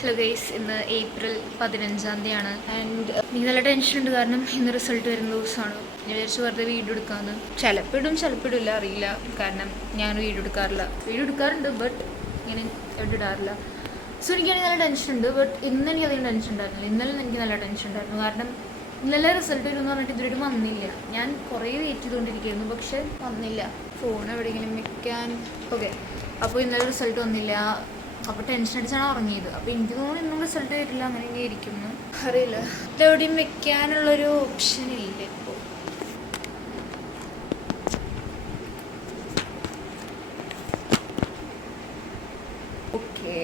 Hello guys, ഇന്ന് April 15 and എനിക്ക് നല്ല ടെൻഷനുണ്ട്. കാരണം ഇന്ന് റിസൾട്ട് വരുന്ന ദിവസമാണ്. ഞാൻ വിചാരിച്ചു വെറുതെ വീഡിയോ എടുക്കാമെന്ന്. ചിലപ്പോൾ ഇടില്ല, അറിയില്ല. കാരണം ഞാൻ വീഡിയോ എടുക്കാറുണ്ട്, ബട്ട് ഇങ്ങനെ എവിടെ ഇടാറില്ല. സോ എനിക്കാണെങ്കിൽ നല്ല ടെൻഷനുണ്ട്. ബട്ട് ഇന്ന് എനിക്ക് അധികം ടെൻഷൻ ഉണ്ടായിരുന്നില്ല. ഇന്നലെ എനിക്ക് നല്ല ടെൻഷൻ ഉണ്ടായിരുന്നു. കാരണം ഇന്നലെ റിസൾട്ട് വരുമെന്ന് പറഞ്ഞിട്ട് ഇതുവരെ വന്നില്ല. ഞാൻ കുറേ വെയിറ്റ് ചെയ്തുകൊണ്ടിരിക്കുന്നു, പക്ഷെ വന്നില്ല. ഫോൺ എവിടെയെങ്കിലും വെക്കാൻ. ഓക്കെ, അപ്പോൾ ഇന്നലെ റിസൾട്ട് വന്നില്ല. അപ്പോൾ ടെൻഷൻ അടിച്ചാണ് ഉറങ്ങിയത്. അപ്പോൾ എനിക്ക് തോന്നുന്നു ഇന്നും റിസൾട്ട് വരില്ല, അങ്ങനെ ഇങ്ങനെ ഇരിക്കുന്നു. അറിയില്ല, ഇതെവിടെയും വെക്കാനുള്ളൊരു ഓപ്ഷൻ ഇല്ല ഇപ്പോൾ. ഓക്കെ,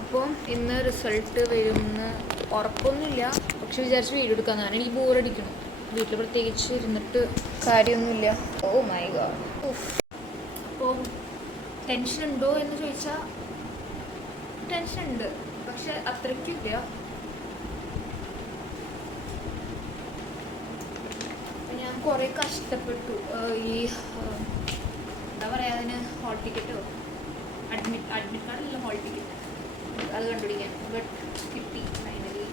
അപ്പോൾ ഇന്ന് റിസൾട്ട് വരുമെന്ന് ഉറപ്പൊന്നുമില്ല. പക്ഷെ വിചാരിച്ച് വീഡിയോ എടുക്കാമെന്ന്. കാരണം എനിക്ക് ബോറടിക്കണം. വീട്ടിൽ പ്രത്യേകിച്ച് ഇരുന്നിട്ട് കാര്യമൊന്നുമില്ല. Oh my god. അപ്പോൾ ടെൻഷൻ ഉണ്ടോ എന്ന് ചോദിച്ചാൽ ടെൻഷൻ ഉണ്ട്, പക്ഷെ അത്രയ്ക്കില്ല. ഞാൻ കുറേ കഷ്ടപ്പെട്ടു. ഈ എന്താ പറയുക, അതിന് ഹോൾ ടിക്കറ്റോ അഡ്മിറ്റ് കാർഡല്ല, ഹോൾ ടിക്കറ്റ് അത് കണ്ടുപിടിക്കാൻ. ബട്ട് കിട്ടി ഫൈനലി.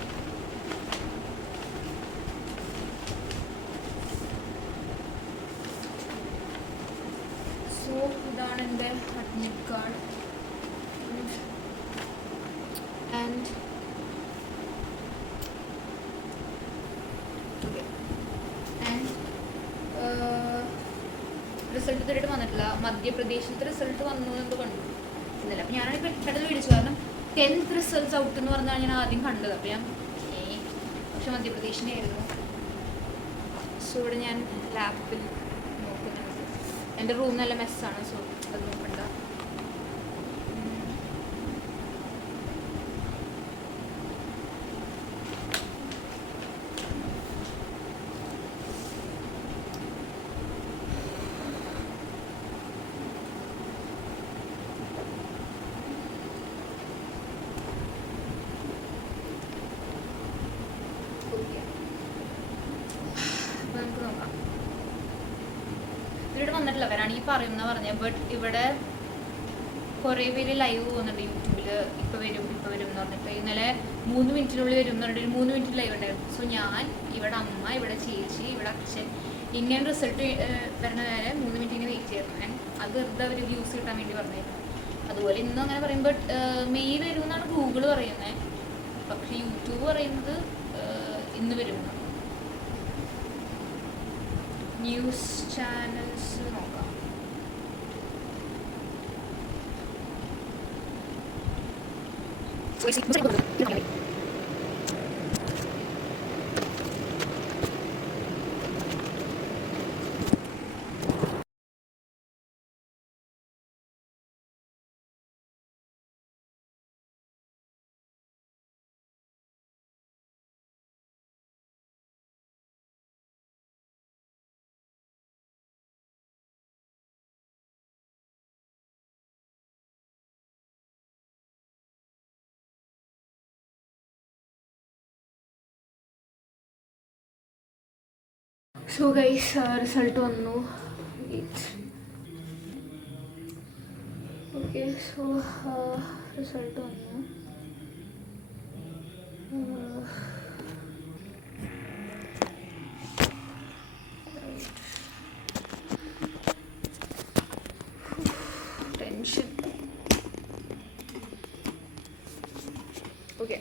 സോ ഇതാണ് എൻ്റെ അഡ്മിറ്റ് കാർഡ്. ആൻഡ് റിസൾട്ട് ഇതുവരെയായിട്ട് വന്നിട്ടില്ല. മധ്യപ്രദേശിലത്തെ റിസൾട്ട് വന്നു എന്ന് കണ്ടു ഇന്നലെ. അപ്പം ഞാനാണെങ്കിൽ പെട്ടെന്ന് വിളിച്ചു. കാരണം 10th റിസൾട്ട്സ് ഔട്ട് എന്ന് പറഞ്ഞാൽ ഞാൻ ആദ്യം കണ്ടത്. അപ്പം ഞാൻ പക്ഷെ മധ്യപ്രദേശിൻ്റെ ആയിരുന്നു. സോ ഇവിടെ ഞാൻ ലാപ്പിൽ നോക്കുന്നുണ്ട്. എൻ്റെ റൂം നല്ല മെസ്സാണ്, സോ അത് നോക്കണ്ട. ഇവിടെ വന്നിട്ടില്ല, വരാണെങ്കിൽ പറഞ്ഞത്. ബട്ട് ഇവിടെ കുറേ പേര് ലൈവ് പോകുന്നുണ്ട് യൂട്യൂബിൽ. ഇപ്പം വരും എന്ന് പറഞ്ഞിട്ട്. ഇന്നലെ 3 മിനിറ്റിനുള്ളിൽ വരും എന്ന് പറഞ്ഞിട്ട് 3 മിനിറ്റ് ലൈവ് ഉണ്ടായിരുന്നു. സോ ഞാൻ, ഇവിടെ അമ്മ, ഇവിടെ ചേച്ചി, ഇവിടെ അച്ഛൻ ഇങ്ങനെ റിസൾട്ട് വരുന്ന വരെ 3 മിനിറ്റിന് വെയിറ്റ് ചെയ്യായിരുന്നു. ഞാൻ അത് വെറുതെ അവർ വ്യൂസ് കിട്ടാൻ വേണ്ടി പറഞ്ഞായിരുന്നു. അതുപോലെ ഇന്നും അങ്ങനെ പറയും. ബട്ട് മെയ് വരുമെന്നാണ് ഗൂഗിൾ പറയുന്നത്. പക്ഷേ യൂട്യൂബ് പറയുന്നത് ഇന്ന് വരുമെന്ന്. ന്യൂസ് ചാനൽസ് നോക്കാം. സോ ഗൈസ്, റിസൾട്ട് വന്നു. ഓക്കെ, സോ റിസൾട്ട് വന്നു. Tension. Okay,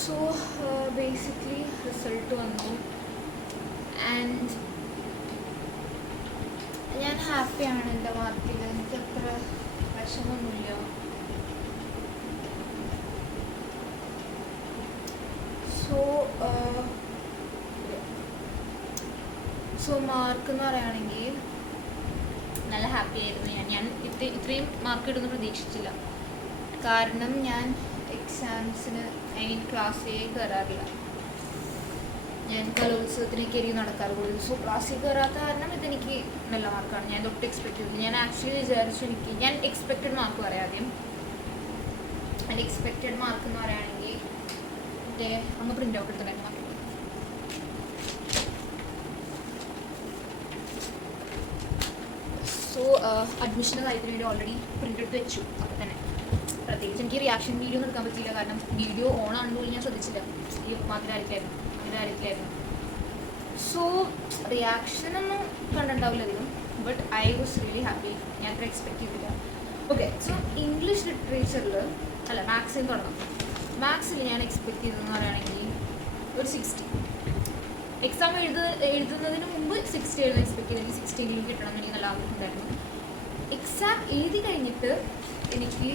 so basically result വന്നു. ആൻഡ് ഞാൻ ഹാപ്പിയാണ് എൻ്റെ മാർക്കിൽ. എനിക്ക് അത്ര സോ മാർക്ക് എന്ന് പറയുകയാണെങ്കിൽ നല്ല ഹാപ്പി ആയിരുന്നു. ഞാൻ ഇത്രയും മാർക്ക് ഇടുമെന്ന് പ്രതീക്ഷിച്ചില്ല. കാരണം ഞാൻ എക്സാംസിന് ക്ലാസ്സിൽ കയറാറില്ല. ഞാൻ കലോത്സവത്തിന് കയറി നടക്കാറുള്ളൂ. സോ ക്ലാസ്സിൽ കയറാത്ത കാരണം ഇതെനിക്ക് നല്ല മാർക്കാണ്. ഞാൻ തൊട്ട് എക്സ്പെക്ട് ചെയ്തു. ഞാൻ ആക്ച്വലി വിചാരിച്ചു ഞാൻ എക്സ്പെക്റ്റഡ് മാർക്ക് പറയാം ആദ്യം. എൻ്റെ എക്സ്പെക്റ്റഡ് മാർക്ക് എന്ന് പറയുകയാണെങ്കിൽ അമ്മ പ്രിൻ്റ് ഔട്ട് എടുത്തിട്ടുണ്ടായിരുന്നു. സോ അഡ്മിഷൻ്റെ കാര്യത്തിന് വേണ്ടി ഓൾറെഡി പ്രിൻ്റ് എടുത്ത് വെച്ചു. അപ്പോൾ തന്നെ പ്രത്യേകിച്ച് എനിക്ക് റിയാക്ഷൻ വീഡിയോ ഒന്നും എടുക്കാൻ പറ്റിയില്ല. കാരണം വീഡിയോ ഓൺ ആണെന്ന് ഞാൻ ശ്രദ്ധിച്ചില്ല. ഈ മാത്രമായിരിക്കായിരുന്നു സോ റിയാക്ഷനൊന്നും കണ്ടിട്ടുണ്ടാവില്ല അധികം. But I was really happy. ഞാൻ അത്ര എക്സ്പെക്ട് ചെയ്തില്ല. ഓക്കെ, സോ ഇംഗ്ലീഷ് ലിറ്ററേച്ചറിൽ മാത്സിൽ തുടങ്ങാം. മാത്സിൽ ഞാൻ എക്സ്പെക്ട് ചെയ്തതെന്ന് പറയുകയാണെങ്കിൽ ഒരു 60. എക്സാം എഴുതുന്നതിന് മുമ്പ് 60 ആയിരുന്നു എക്സ്പെക്ട് ചെയ്തെങ്കിൽ 60 കിട്ടണം എന്ന് എനിക്ക് നല്ല ആഗ്രഹം ഉണ്ടായിരുന്നു. എക്സാം എഴുതി കഴിഞ്ഞിട്ട് എനിക്ക്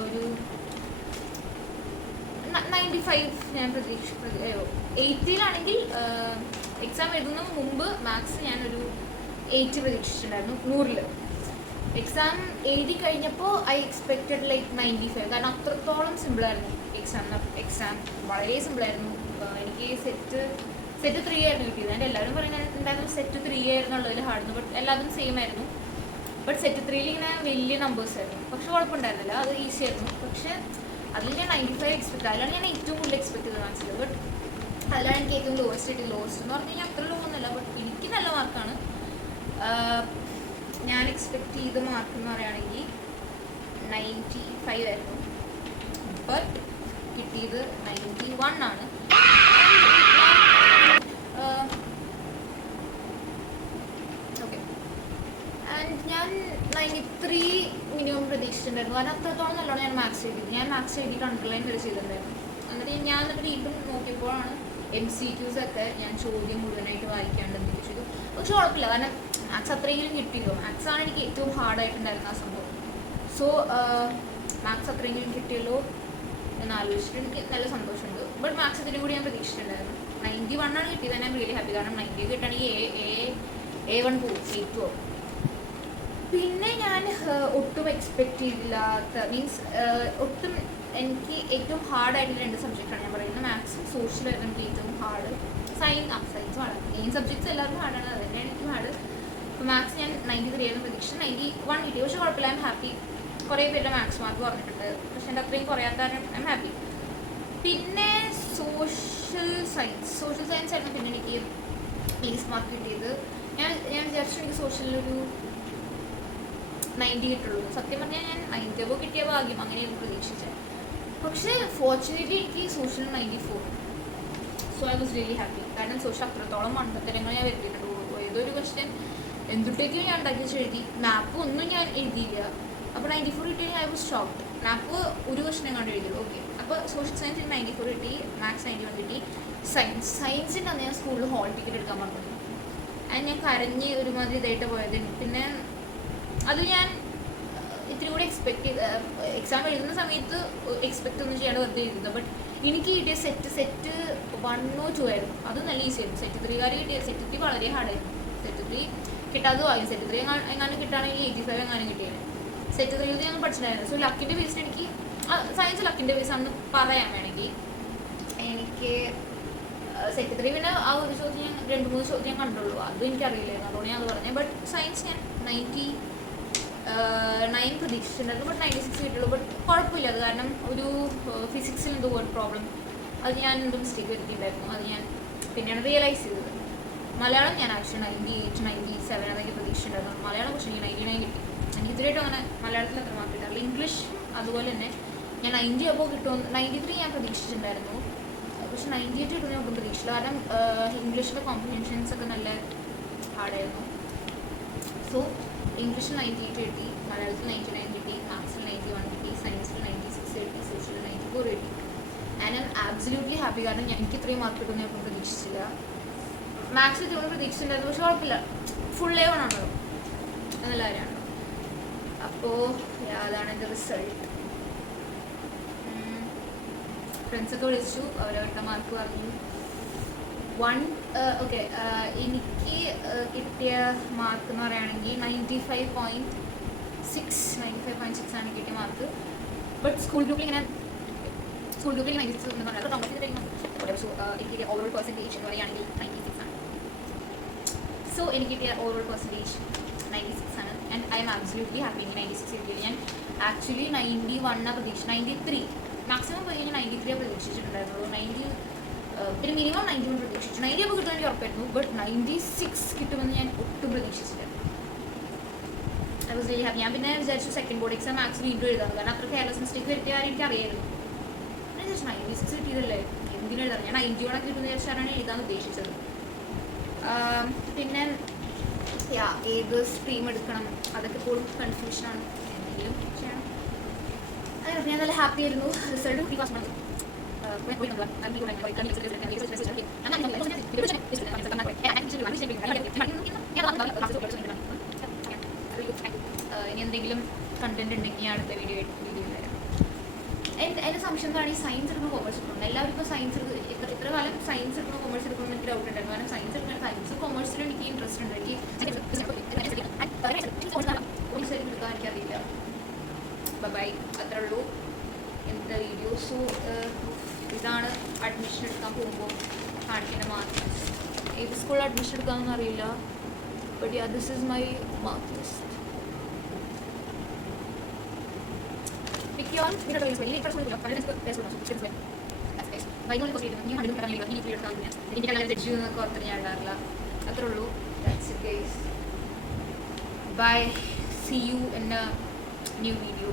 ഒരു 95 ഞാൻ 80-ലാണെങ്കിൽ എക്സാം എഴുതുന്നതിന് മുമ്പ് മാത്സ് ഞാനൊരു 80 പ്രതീക്ഷിച്ചിട്ടുണ്ടായിരുന്നു 100-ൽ. എക്സാം എഴുതി കഴിഞ്ഞപ്പോൾ ഐ എക്സ്പെക്റ്റഡ് ലൈക്ക് 95. കാരണം അത്രത്തോളം സിമ്പിളായിരുന്നു എക്സാം വളരെ സിമ്പിളായിരുന്നു. എനിക്ക് സെറ്റ് 3 ആയിരുന്നു കിട്ടിയത്. എൻ്റെ എല്ലാവരും പറയുന്നത് എന്തായാലും സെറ്റ് 3 ആയിരുന്നുള്ളതിൽ ഹാർഡെന്ന്. ബട്ട് എല്ലാതും സെയിം ആയിരുന്നു. ബട്ട് സെറ്റ് 3-ൽ ഇങ്ങനെ വലിയ നമ്പേഴ്സ് ആയിരുന്നു. പക്ഷെ കുഴപ്പമുണ്ടായിരുന്നില്ല, അത് ഈസി ആയിരുന്നു. പക്ഷെ അതിൽ ഞാൻ 95 എക്സ്പെക്ട്. അതിലാണ് ഞാൻ ഏറ്റവും കൂടുതൽ എക്സ്പെക്ട് ചെയ്തത് മാത്സിൽ. ബട്ട് അതിലാണ് എനിക്ക് ഏറ്റവും ലോവസ്റ്റ് കിട്ടിയത്. ലോവസ്റ്റ് എന്ന് പറഞ്ഞു കഴിഞ്ഞാൽ അത്ര ലോ ഒന്നുമില്ല. ബട്ട് എനിക്ക് നല്ല മാർക്കാണ്. ഞാൻ എക്സ്പെക്ട് ചെയ്ത മാർക്ക് എന്ന് പറയുകയാണെങ്കിൽ 95 ആയിരുന്നു. ബട്ട് കിട്ടിയത് 91 ആണ്. ഓക്കെ, ആൻഡ് ഞാൻ 93 മിനിമം പ്രതീക്ഷിച്ചിട്ടുണ്ടായിരുന്നു. കാരണം അത്രത്തോളം നല്ലോണം ഞാൻ മാത്സ് എഴുതി. ഞാൻ മാത്സ് എഴുതിയിട്ട് അണ്ടർലൈൻ വരെ ചെയ്തിട്ടുണ്ടായിരുന്നു. എന്നിട്ട് വീണ്ടും നോക്കിയപ്പോഴാണ് MCQs ഒക്കെ ഞാൻ ചോദ്യം മുഴുവനായിട്ട് വായിക്കാണ്ട് എന്തെങ്കിലും ചെയ്തു. പക്ഷെ കുഴപ്പമില്ല, കാരണം മാത്സ് അത്രയെങ്കിലും കിട്ടിയല്ലോ. മാത്സ് ആണ് എനിക്ക് ഏറ്റവും ഹാർഡായിട്ടുണ്ടായിരുന്ന ആ സംഭവം. സോ മാത്സ് അത്രയെങ്കിലും കിട്ടിയല്ലോ എന്ന് ആലോചിച്ചിട്ട് എനിക്ക് നല്ല സന്തോഷമുണ്ട്. ബട്ട് മാത്സ് ഇതിനും കൂടി ഞാൻ പ്രതീക്ഷിച്ചിട്ടുണ്ടായിരുന്നു. 91 ആണ് കിട്ടിയത്. ഞാൻ റിയലി ഹാപ്പി. കാരണം 90 കിട്ടുകയാണെങ്കിൽ A1 പോകും, 8 പോകും. പിന്നെ ഞാൻ ഒട്ടും എക്സ്പെക്ട് ചെയ്തില്ലാത്ത ഒട്ടും എനിക്ക് ഏറ്റവും ഹാർഡായിട്ടുള്ള 2 സബ്ജക്റ്റാണ് ഞാൻ പറയുന്നത്. മാത്സും സോഷ്യലായിരുന്നു എനിക്ക് ഏറ്റവും hard. Science hard. Main subjects എല്ലാവർക്കും ഹാർഡാണ്, അത് തന്നെയാണ് എനിക്ക് ഹാർഡ്. അപ്പോൾ മാത്സ് ഞാൻ 93 ആയിരുന്നു പ്രതീക്ഷ. 91 കിട്ടി. പക്ഷെ കുഴപ്പമില്ല, ഐ എം ഹാപ്പി. കുറേ പേരുടെ മാത്സ് മാർക്ക് പറഞ്ഞിട്ടുണ്ട്. പക്ഷെ എൻ്റെ അത്രയും കുറയാത്ത കാരണം ഐ എം ഹാപ്പി. പിന്നെ സോഷ്യൽ സയൻസ് ആയിരുന്നു പിന്നെ എനിക്ക് ലീസ്റ്റ് മാർക്ക് കിട്ടിയത്. ഞാൻ വിചാരിച്ചു എനിക്ക് സോഷ്യലിലൊരു 90 കിട്ടുള്ളൂ. സത്യം പറഞ്ഞാൽ ഞാൻ 90 കിട്ടിയ ഭാഗ്യം, അങ്ങനെയായിരുന്നു പ്രതീക്ഷിച്ചത്. പക്ഷേ ഫോർച്യുനേറ്റ്ലി എനിക്ക് social 94. So I was really happy. കാരണം സോഷ്യൽ അത്രത്തോളം മണ്ടത്തരങ്ങൾ ഞാൻ വരുത്തിയിട്ടുണ്ട്. ഏതൊരു ക്വസ്റ്റ്യൻ എന്തുട്ടേക്കും ഞാൻ ഉണ്ടാക്കി വെച്ച് എഴുതി. മാപ്പ് ഒന്നും ഞാൻ എഴുതിയില്ല. അപ്പോൾ 94 കിട്ടിയാൽ ഐ വാസ് ഷോക്ക്ഡ്. മാപ്പ് ഒരു ക്വസ്റ്റ്യൻ കണ്ട് എഴുതിയുള്ളൂ. ഓക്കെ, അപ്പോൾ സോഷ്യൽ സയൻസിന് 94 കിട്ടി, മാത്സ് 91 കിട്ടി. സയൻസിൻ്റെ അന്ന് ഞാൻ സ്കൂളിൽ ഹോൾ ടിക്കറ്റ് എടുക്കാൻ പറഞ്ഞു. അത് ഞാൻ കരഞ്ഞ് ഒരുമാതിരി ഇതായിട്ട് പോയത്. പിന്നെ അത് ഞാൻ ഇത്തിരി കൂടി എക്സ്പെക്ട് ചെയ്ത് എക്സാം എഴുതുന്ന സമയത്ത് എക്സ്പെക്ട് ഒന്നും ചെയ്യാണ്ട് വെറുതെ എഴുതുന്നത്. ബട്ട് എനിക്ക് കിട്ടിയ സെറ്റ് 1 or 2 ആയിരുന്നു. അത് നല്ല ഈസി ആയിരുന്നു. സെറ്റ് 3 കിട്ടിയ സെറ്റ് 3 വളരെ ഹാർഡായിരുന്നു. സെറ്റ് 3 കിട്ടാതെ വാങ്ങി. സെറ്റ് 3 എങ്ങാനും കിട്ടുകയാണെങ്കിൽ 85 എങ്ങാനും കിട്ടിയത്. സെറ്റ് 3 ഞാൻ പഠിച്ചിട്ടുണ്ടായിരുന്നു. സോ ലക്കിൻ്റെ ബേസിൽ എനിക്ക് സയൻസ് ലക്കിൻ്റെ ബേസാണെന്ന് പറയാൻ വേണമെങ്കിൽ എനിക്ക് സെറ്റ് 3 പിന്നെ ആ ഒരു ചോദ്യം ഞാൻ 2-3 ചോദ്യം ഞാൻ കണ്ടുള്ളൂ. അതും എനിക്കറിയില്ലായിരുന്നു, അതുകൊണ്ട് ഞാൻ അത് പറഞ്ഞത്. ബട്ട് സയൻസ് ഞാൻ 99 പ്രതീക്ഷിച്ചിട്ടുണ്ടായിരുന്നു. ബട്ട് 96 കിട്ടുള്ളൂ. ബട്ട് കുഴപ്പമില്ല, അത് കാരണം ഒരു ഫിസിക്സിൽ എന്തോ ഒരു പ്രോബ്ലം, അത് ഞാൻ എന്തോ മിസ്റ്റേക്ക് വരുത്തിയിട്ടുണ്ടായിരുന്നു. അത് ഞാൻ പിന്നെയാണ് റിയലൈസ് ചെയ്തത്. മലയാളം ഞാൻ ആക്ച്വലി 98, 97 അതൊക്കെ പ്രതീക്ഷിച്ചിട്ടുണ്ടായിരുന്നു. മലയാളം പക്ഷേ എനിക്ക് 99 കിട്ടി. എനിക്ക് ഇതുവരെയായിട്ടും അങ്ങനെ മലയാളത്തിൽ അത്ര മാർക്ക് കിട്ടാറില്ല. ഇംഗ്ലീഷ് അതുപോലെ തന്നെ ഞാൻ 90 അപ്പോൾ കിട്ടുമെന്ന് 93 ഞാൻ പ്രതീക്ഷിച്ചിട്ടുണ്ടായിരുന്നു. പക്ഷെ 98 കിട്ടുമെന്ന് ഒട്ടും പ്രതീക്ഷിച്ചില്ല. കാരണം ഇംഗ്ലീഷിലെ കോംപ്രിഹെൻഷൻസ് ഒക്കെ നല്ല ഹാർഡായിരുന്നു. സോ ഇംഗ്ലീഷിൽ 98 കിട്ടി, മലയാളത്തിൽ 99 കിട്ടി, മാത്സിൽ 91 കിട്ടി, സയൻസിൽ 96 കിട്ടി, സോഷ്യലിൽ 94 കിട്ടി. And I M absolutely happy. കാരണം എനിക്ക് ഇത്രയും മാർക്ക് കിട്ടുമെന്ന് ഞാൻ പ്രതീക്ഷിച്ചില്ല. മാത്സിൽ ഇത്രയും പ്രതീക്ഷിച്ചിട്ടുണ്ടായിരുന്നു. പക്ഷെ കുഴപ്പമില്ല, ഫുൾ A1 ആണല്ലോ, നല്ല കാര്യമാണല്ലോ. അപ്പോൾ അതാണ് എൻ്റെ റിസൾട്ട്. ഫ്രണ്ട്സൊക്കെ വിളിച്ചു, അവരവരുടെ മാർക്ക് പറഞ്ഞു. ഓക്കെ, എനിക്ക് കിട്ടിയ മാർക്ക് എന്ന് പറയുകയാണെങ്കിൽ 95.6 ആണ് കിട്ടിയ മാർക്ക്. ബട്ട് സ്കൂൾ ഗ്രൂപ്പിൽ 96 എന്ന് പറഞ്ഞാൽ കൗണ്ട് ഓഫ് ചെയ്ത് സോ എനിക്ക് ഓവറോൾ പെർസെൻറ്റേജ് എന്ന് പറയുകയാണെങ്കിൽ 96 ആണ്. സോ എനിക്ക് കിട്ടിയ ഓവറോൾ പെർസെൻറ്റേജ് 96 ആണ്. And I M absolutely happy. 96 കിട്ടിയത് ഞാൻ ആക്ച്വലി 91 പ്രതീക്ഷ, 93 മാക്സിമം പോയി കഴിഞ്ഞാൽ 93 പ്രതീക്ഷിച്ചിട്ടുണ്ടായിരുന്നുള്ളൂ. 90 പിന്നെ മിനിമം 91 പ്രതീക്ഷിച്ചു. 90 അപ്പോൾ കിട്ടാൻ വേണ്ടി ഉറപ്പായിരുന്നു. ബട്ട് 96 കിട്ടുമെന്ന് ഞാൻ ഒട്ടും പ്രതീക്ഷിച്ചില്ല. I was really happy. ഞാൻ പിന്നെ വിചാരിച്ചു സെക്കൻഡ് ബോർഡ് എക്സാം മാത്സ് വീണ്ടും എഴുതാം, കാരണം അത്ര കെയർലെസ് മിസ്റ്റേക്ക് വരുത്തിയ കാര്യം എനിക്ക് അറിയായിരുന്നു. ഞാൻ വിചാരിച്ചു 96 കിട്ടിയതല്ലേ, എന്തിനും എഴുതാം. ഞാൻ 91 കിട്ടുന്ന വിചാരിച്ചാണ് എഴുതാൻ ഉദ്ദേശിച്ചത്. പിന്നെ ഏത് സ്ട്രീം എടുക്കണം അതൊക്കെ ഇപ്പോഴും കൺഫ്യൂഷനാണ്. എന്തെങ്കിലും ചെയ്യണം. അങ്ങനെ ഞാൻ നല്ല ഹാപ്പി ആയിരുന്നു. റിസൾട്ട് ഇനി എന്തെങ്കിലും കണ്ടന്റ് ഉണ്ടെങ്കിൽ ഞാൻ അടുത്ത വീഡിയോയിൽ വരാം. എൻ്റെ സംശയം എന്താണ്, ഈ സയൻസ് എടുക്കുന്ന കോമേഴ്സ് എടുക്കണം. എല്ലാവരും ഇപ്പോൾ സയൻസ് ഇത്ര കാലം സയൻസ് എടുക്കുന്ന കോമേഴ്സ് എടുക്കണമെന്ന് എനിക്ക് ഡൗട്ട് ഉണ്ടായിരുന്നു. കാരണം സയൻസ് എടുക്കാൻ സയൻസ് കോമേഴ്സിലും എനിക്ക് ഇൻട്രസ്റ്റ് ഉണ്ട്. എടുക്കാൻ എനിക്കറിയില്ല. ബൈ, അത്രേ ഉള്ളൂ എൻ്റെ വീഡിയോ. സോ ഇതാണ് അഡ്മിഷൻ എടുക്കാൻ പോകുമ്പോൾ കാണിക്കേണ്ട മാർക്ക്. ഏത് സ്കൂളിൽ അഡ്മിഷൻ എടുക്കാമെന്ന് അറിയില്ല. But yeah, this is my mark list. ഞാൻ ഇടാറില്ല. അത്രേ ഉള്ളൂ. Bye, see you in a new video.